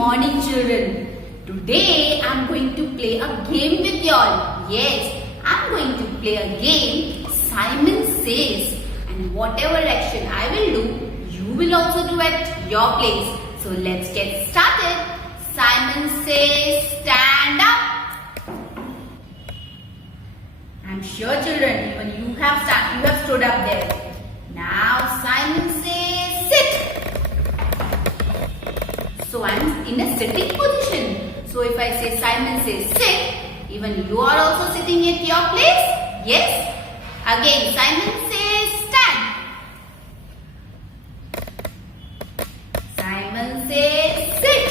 morning children. Today I'm going to play a game with y'all. Yes, I'm going to play a game Simon Says, and whatever action I will do, you will also do at your place. So let's get started. Simon Says, stand up. I'm sure children, when you have stood up there. Now Simon says sit. So I'm in a sitting position. So if I say Simon says sit, even you are also sitting at your place? Yes? Again, Simon says stand. Simon says sit.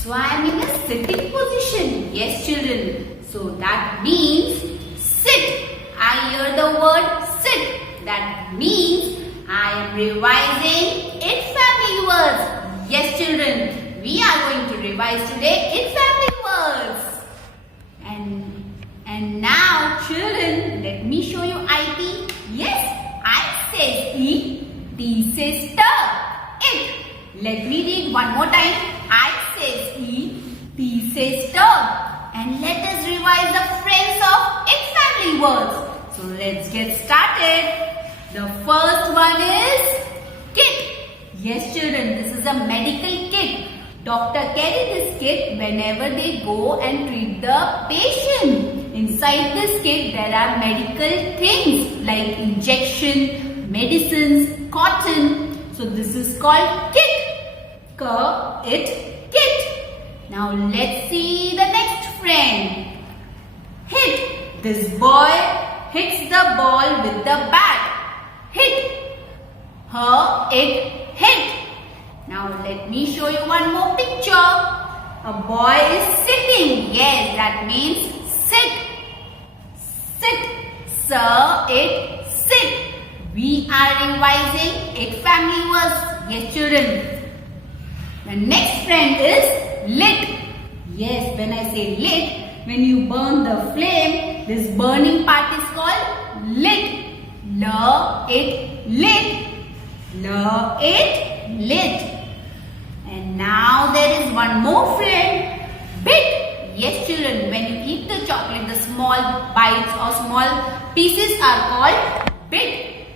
So I am in a sitting position. Yes, children. So that means sit. I hear the word sit. That means I am revising its family words. Yes, children. We are going to revise today its family words. And now, children, let me show you IT. Yes, I says E, T says T, it. Let me read one more time. I says E, T says T. And let us revise the friends of its family words. So let's get started. The first one is kit. Yes, children, this is a medical kit. Doctor carry this kit whenever they go and treat the patient. Inside this kit, there are medical things like injection, medicines, cotton. So this is called kit. Kit. Now let's see the next friend. Hit. This boy hits the ball with the bat. Hit. It, hit. Now let me show you one more picture. A boy is sitting. Yes, that means sit. It, sit. We are revising its family words. Yes, children. The next friend is lit. Yes, when I say lit, when you burn the flame, this burning part is called lit. It, lit. And now there is one more friend, bit. Yes, children, when you eat the chocolate, the small bites or small pieces are called bit.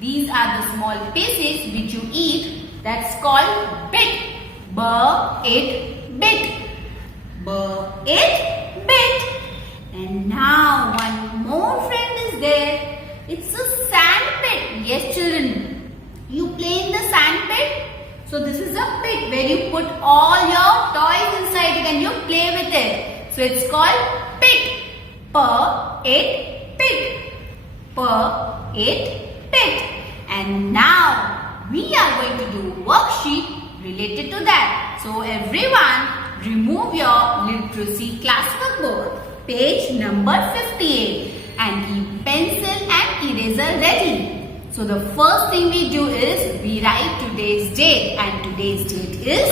These are the small pieces which you eat. That's called bit. It, bit. And now one more friend is there. It's a sandpit. Yes, children. You play in the sandpit. So this is a pit where you put all your toys inside it and you play with it. So it's called pit. Pit. And now we are going to do worksheet related to that. So everyone, remove your literacy classwork book, page number 58, and keep pencil and eraser ready. So the first thing we do is we write today's date, and today's date is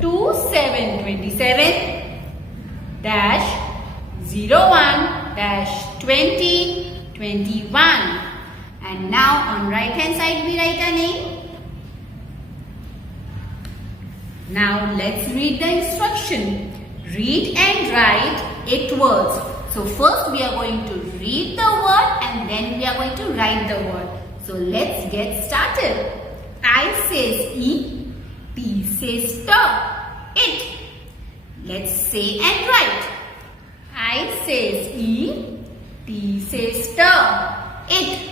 2/7/27-01-2021. And now on right hand side we write our name. Now let's read the instruction. Read and write 8 words. So first we are going to read the word and then we are going to write the word. So let's get started. I says E, T says T, it. Let's say and write. I says E, T says T, it.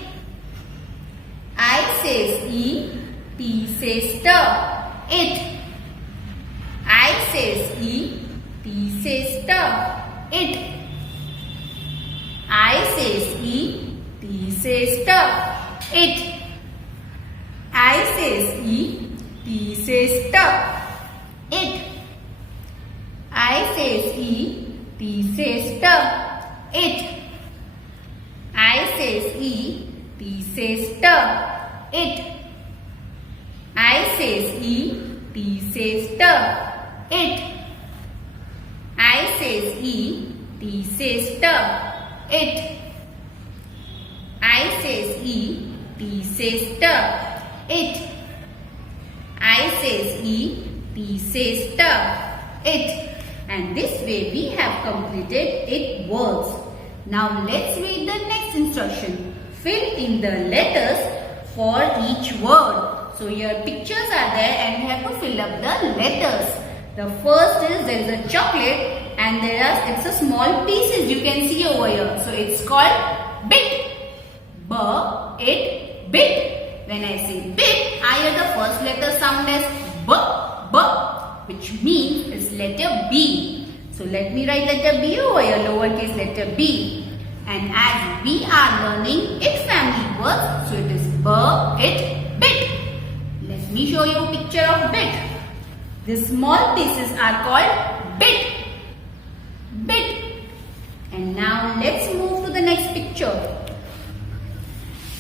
I says E, T says T, it. I says E, T says T, it. I says E, T says T, it. I says E, T says T, it. I says E, T says T, it. I says E, T says T, it. I says E, T says T, it. I says E, T says T, it. I says E, T says T, it. I says E, T says T, it. And this way we have completed 8 words. Now let's read the next instruction. Fill in the letters for each word. So your pictures are there and you have to fill up the letters. The first is there is a chocolate and it's a small pieces you can see over here. So it's called bit. It, bit. When I say bit, I hear the first letter sound as b, which means it's letter B. So let me write letter B over here, lowercase letter B. And as we are learning its family words, so it is b, it, bit. Let me show you a picture of bit. These small pieces are called bit. And now let's move to the next picture.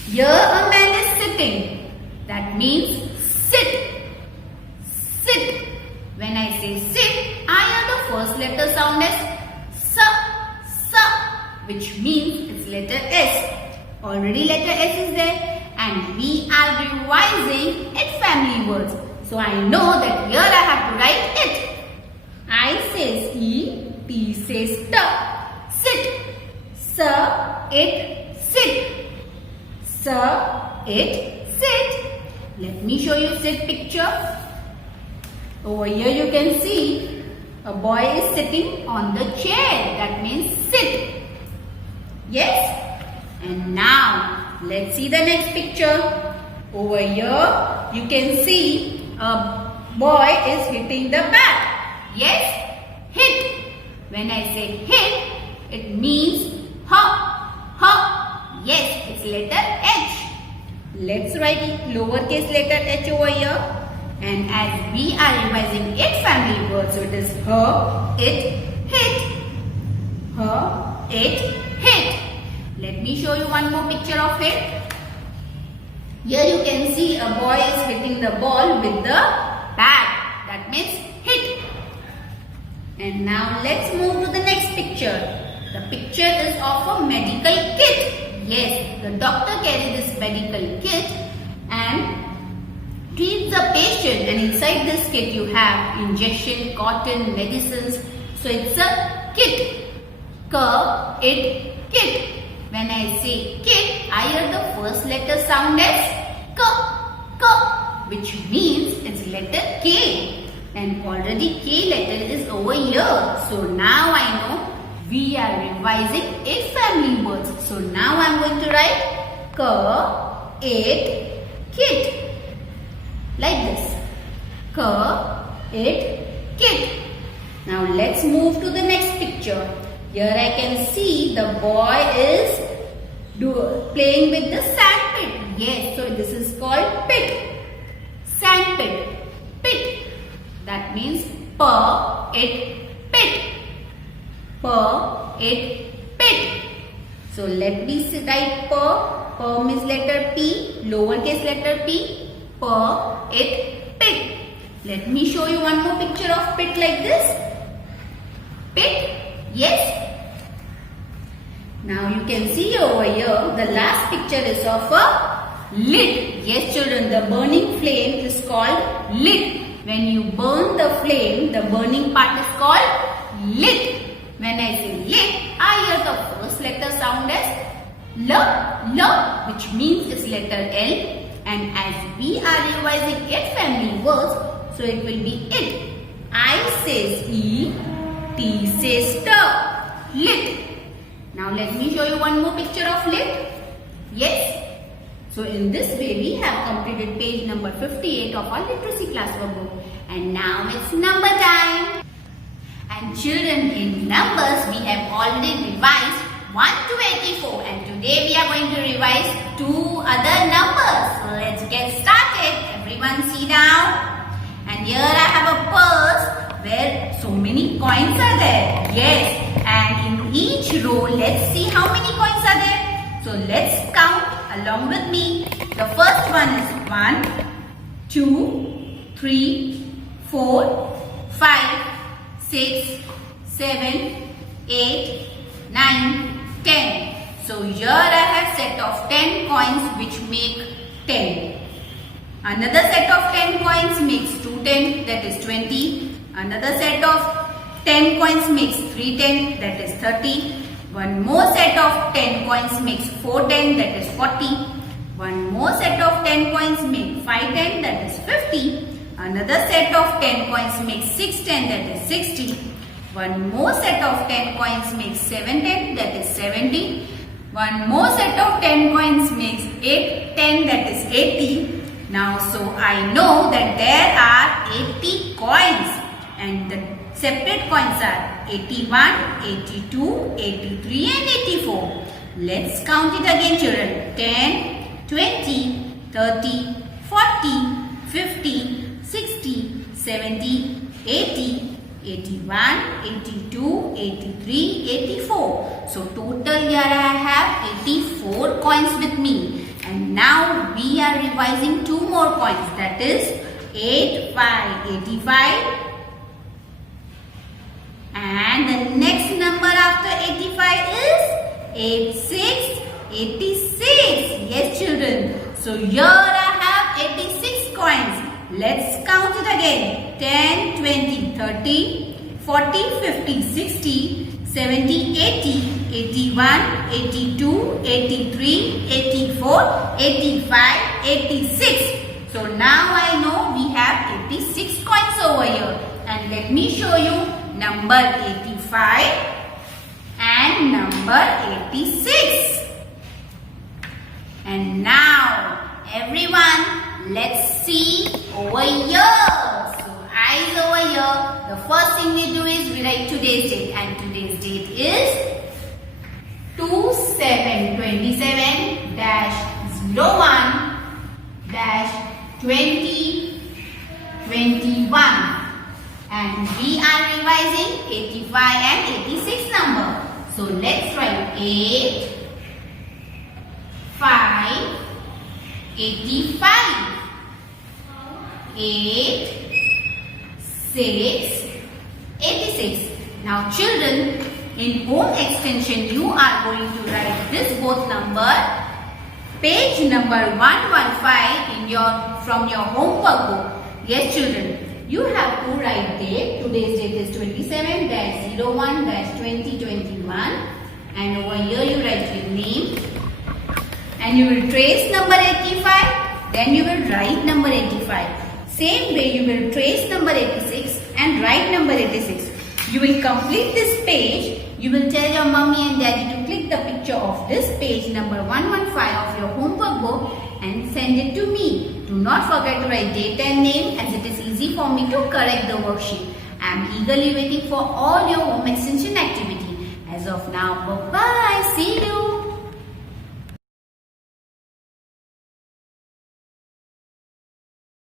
Here a man is sitting. That means sit. When I say sit, I hear the first letter sound as s, which means it's letter S. Already letter S is there and we are revising its family words. So I know that here I have to write it. I says E, T says T. Sit. It, sit. It, sit. Let me show you sit picture. Over here you can see a boy is sitting on the chair. That means sit. Yes? And now let's see the next picture. Over here you can see a boy is hitting the bat. Yes? Hit. When I say hit, it means ha. Yes, it's letter H. Let's write lowercase letter h over here. And as we are revising its family words, so it is her, it, hit. Her, it, hit. Let me show you one more picture of it. Here you can see a boy is hitting the ball with the bat. That means hit. And now let's move to the next picture. The picture is of a medical kit. Yes, the doctor carries this medical kit and treats the patient, and inside this kit you have injection, cotton, medicines. So it's a kit. Kit. When I say kit, I hear the first letter sound as k, which means it's letter K. And already K letter is over here. So now I know we are revising 8 family words. So now I am going to write it, kit. Like this. Kit. Now let's move to the next picture. Here I can see the boy is playing with the sand pit. Yes, so this is called pit. Sand pit. That means it, pit. Pit. So let me write per means letter P, lowercase letter P, it, pit. Let me show you one more picture of pit like this. Pit, yes. Now you can see over here, the last picture is of a lid. Yes children, the burning flame is called lid. When you burn the flame, the burning part is called lid. When I say lid, I hear the first letter sound as L, which means it's letter L. And as we are revising 8 family words, so it will be it. I says E, T says T, lit. Now let me show you one more picture of lit. Yes. So in this way we have completed page number 58 of our literacy classwork book. And now it's number time. And children, in numbers we have already revised 1 to 84, and today we are going to revise 2 other numbers. So let's get started. Everyone sit down. And here I have a purse where so many coins are there. Yes, and in each row let's see how many coins are there. So let's count along with me. The first one is 1, 2, 3, 4, 5, 6, 7, 8, 9, 10. So here I have set of 10 coins which make 10. Another set of 10 coins makes 2 10, that is 20. Another set of 10 coins makes 3 10, that is 30. One more set of 10 coins makes 4 10, that is 40. One more set of 10 coins makes 5 10, that is 50. Another set of 10 coins makes 6 10, that is 60. One more set of 10 coins makes 7 10, that is 70. One more set of 10 coins makes 8 10, that is 80. Now, so I know that there are 80 coins and the separate coins are 81, 82, 83 and 84. Let's count it again, children. 10, 20, 30, 40, 50, 60, 70, 80, 81, 82, 83, 84. So total here I have 84 coins with me. And now we are revising 2 more coins, that is 8, 5, 85. And the next number after 85 is 86, 86. Yes, children. So here I have 86 coins. Let's count it again. 10, 20, 30, 40, 50, 60, 70, 80, 81, 82, 83, 84, 85, 86. So now I know we have 86 coins over here. And let me show you number 85 and number 86. And now everyone, let's see over here. So eyes over here. The first thing we do is we write today's date, and today's date is 27-27-01-2021. And we are revising 85 and 86 number. So let's write 8, 5, 85, 8, 6, 86. Now children, in home extension you are going to write this both number, page number 115 from your homework book. Yes children, you have to write date. Today's date is 27-01-2021, and over here you write your name and you will trace number 85, then you will write number 85. Same way you will trace number 86 and write number 86. You will complete this page. You will tell your mommy and daddy to click the picture of this page number 115 of your homework book and send it to me. Do not forget to write date and name, as it is easy for me to correct the worksheet. I am eagerly waiting for all your home extension activity. As of now, bye-bye. See you.